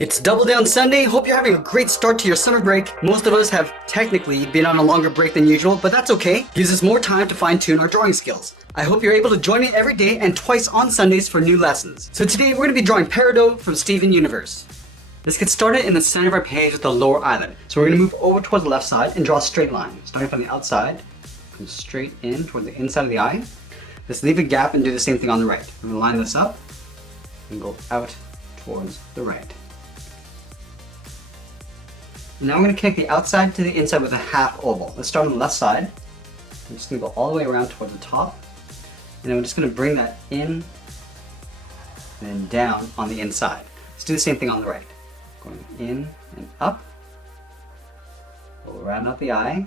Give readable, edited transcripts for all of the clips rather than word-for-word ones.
It's Double Down Sunday. Hope you're having a great start to your summer break. Most of us have technically been on a longer break than usual, but that's okay. Gives us more time to fine-tune our drawing skills. I hope you're able to join me every day and twice on Sundays for new lessons. So today we're going to be drawing Peridot from Steven Universe. Let's get started in the center of our page with the lower eyelid. So we're going to move over towards the left side and draw a straight line. Starting from the outside, come straight in towards the inside of the eye. Let's leave a gap and do the same thing on the right. We're going to line this up and go out towards the right. Now we're going to connect the outside to the inside with a half oval. Let's start on the left side. I'm just going to go all the way around towards the top. And then we're just going to bring that in and then down on the inside. Let's do the same thing on the right. Going in and up. Go around out the eye.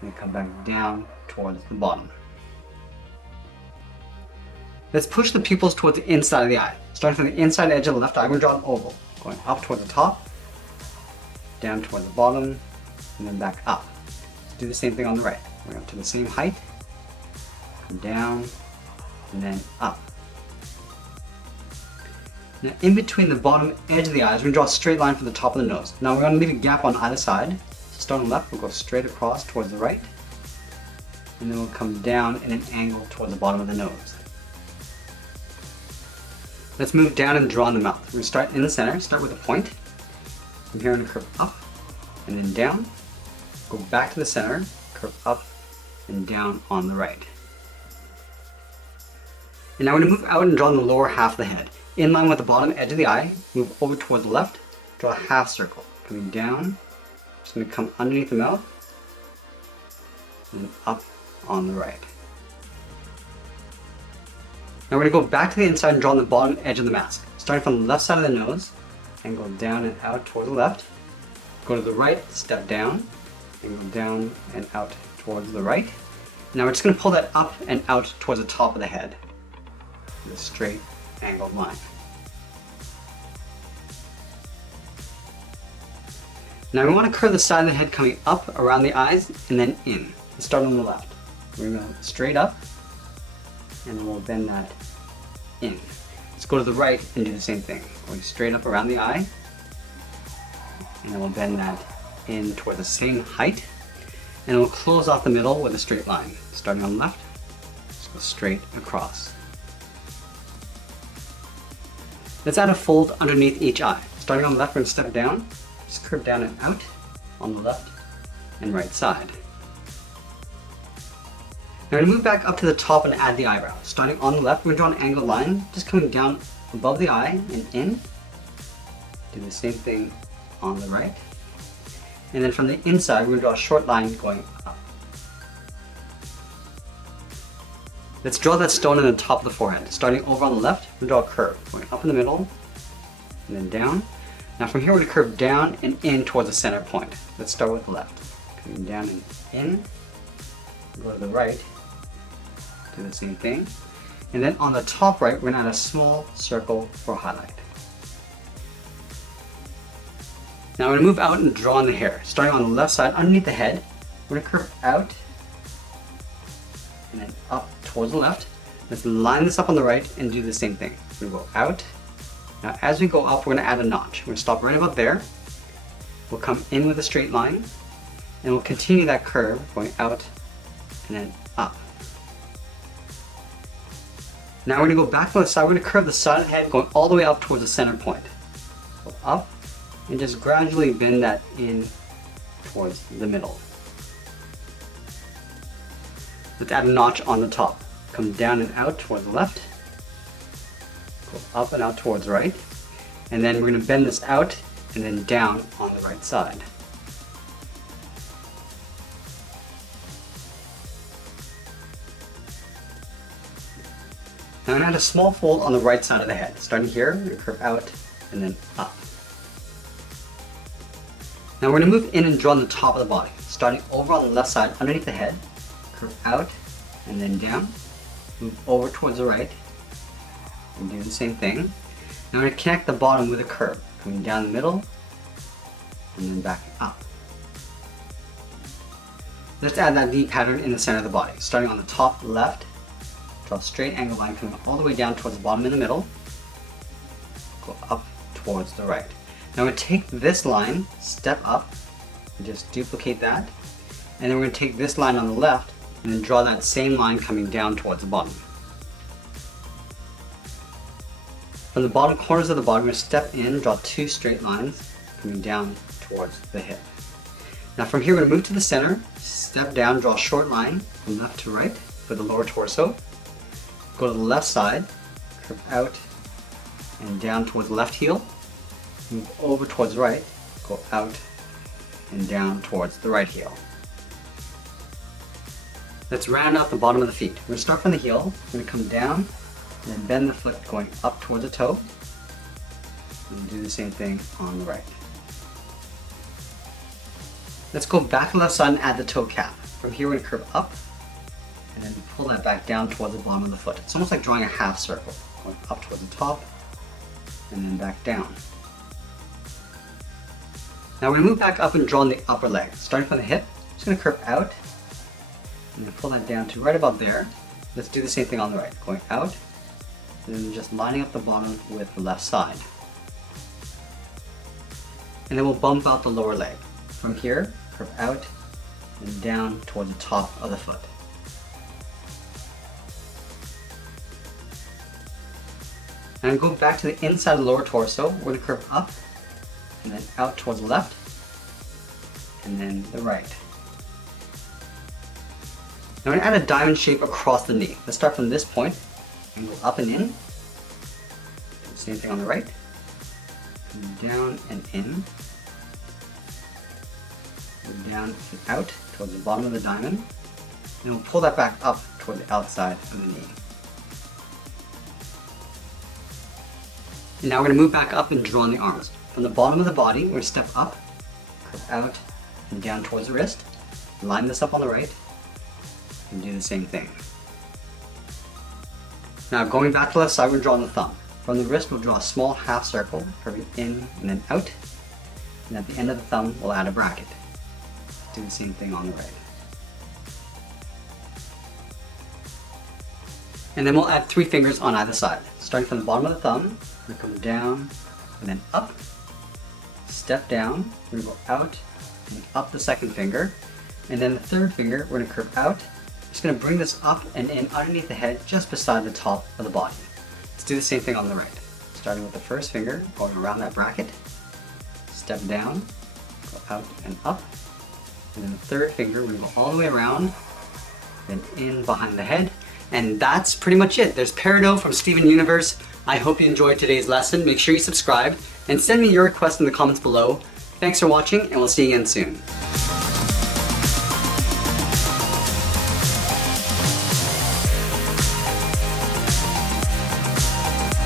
And come back down towards the bottom. Let's push the pupils towards the inside of the eye. Starting from the inside edge of the left eye, we're going to draw an oval. Going up towards the top, down toward the bottom, and then back up. Let's do the same thing on the right. Going up to the same height, come down, and then up. Now in between the bottom edge of the eyes, we're going to draw a straight line from the top of the nose. Now we're going to leave a gap on either side. So start on the left, we'll go straight across towards the right, and then we'll come down in an angle towards the bottom of the nose. Let's move down and draw in the mouth. We're going to start in the center, start with a point. From here, I'm going to curve up and then down, go back to the center, curve up and down on the right. And now we're going to move out and draw in the lower half of the head. In line with the bottom edge of the eye, move over towards the left, draw a half circle. Coming down, just going to come underneath the mouth and up on the right. Now we're going to go back to the inside and draw on the bottom edge of the mask. Starting from the left side of the nose, and go down and out toward the left. Go to the right, step down, and go down and out towards the right. Now we're just going to pull that up and out towards the top of the head with a straight angled line. Now we want to curve the side of the head coming up around the eyes and then in. Let's start on the left. We're going to straight up and then we'll bend that in. Let's go to the right and do the same thing. Going straight up around the eye, and then we'll bend that in toward the same height, and we'll close off the middle with a straight line. Starting on the left, just go straight across. Let's add a fold underneath each eye. Starting on the left, we're going to step down, just curve down and out on the left and right side. Now we're going to move back up to the top and add the eyebrow. Starting on the left, we're going to draw an angled line, just coming down above the eye and in. Do the same thing on the right. And then from the inside, we're going to draw a short line going up. Let's draw that stone in the top of the forehead. Starting over on the left, we're going to draw a curve, going up in the middle and then down. Now from here, we're going to curve down and in towards the center point. Let's start with the left. Coming down and in, go to the right. Do the same thing. And then on the top right, we're going to add a small circle for highlight. Now we're going to move out and draw on the hair. Starting on the left side, underneath the head, we're going to curve out and then up towards the left. Let's line this up on the right and do the same thing. We're going to go out. Now as we go up, we're going to add a notch. We're going to stop right about there. We'll come in with a straight line, and we'll continue that curve going out and then up. Now we're going to go back on the side. We're going to curve the side of the head going all the way up towards the center point. Go up and just gradually bend that in towards the middle. Let's add a notch on the top. Come down and out towards the left. Go up and out towards the right. And then we're going to bend this out and then down on the right side. Now I'm going to add a small fold on the right side of the head. Starting here, we're going to curve out and then up. Now we're going to move in and draw on the top of the body. Starting over on the left side, underneath the head, curve out and then down. Move over towards the right and do the same thing. Now we're going to connect the bottom with a curve, coming down the middle and then back up. Let's add that V pattern in the center of the body. Starting on the top left, draw a straight angle line coming all the way down towards the bottom in the middle. Go up towards the right. Now we're going to take this line, step up, and just duplicate that. And then we're going to take this line on the left and then draw that same line coming down towards the bottom. From the bottom corners of the body, we're going to step in, draw two straight lines coming down towards the hip. Now from here, we're going to move to the center, step down, draw a short line from left to right for the lower torso. Go to the left side, curve out and down towards the left heel. Move over towards the right, go out and down towards the right heel. Let's round out the bottom of the feet. We're going to start from the heel, we're going to come down and then bend the foot going up towards the toe. And do the same thing on the right. Let's go back to the left side and add the toe cap. From here we're going to curve up and then pull that back down towards the bottom of the foot. It's almost like drawing a half circle, going up towards the top and then back down. Now we're going to move back up and draw on the upper leg. Starting from the hip, just going to curve out and then pull that down to right about there. Let's do the same thing on the right, going out and then just lining up the bottom with the left side. And then we'll bump out the lower leg. From here, curve out and down towards the top of the foot. And go back to the inside of the lower torso. We're going to curve up and then out towards the left and then the right. Now we're going to add a diamond shape across the knee. Let's start from this point and go up and in. Do the same thing on the right. And down and in. Go down and out towards the bottom of the diamond. And we'll pull that back up toward the outside of the knee. And now we're going to move back up and draw on the arms. From the bottom of the body, we're going to step up, curve out, and down towards the wrist. Line this up on the right, and do the same thing. Now going back to the left side, we're drawing the thumb. From the wrist, we'll draw a small half circle, curving in and then out. And at the end of the thumb, we'll add a bracket. Do the same thing on the right. And then we'll add 3 fingers on either side. Starting from the bottom of the thumb, we're going to come down and then up, step down, we're going to go out and up the second finger, and then the third finger, we're going to curve out. Just going to bring this up and in underneath the head, just beside the top of the body. Let's do the same thing on the right. Starting with the first finger, going around that bracket, step down, go out and up, and then the third finger, we're going to go all the way around, then in behind the head. And that's pretty much it. There's Peridot from Steven Universe. I hope you enjoyed today's lesson. Make sure you subscribe and send me your requests in the comments below. Thanks for watching, and we'll see you again soon.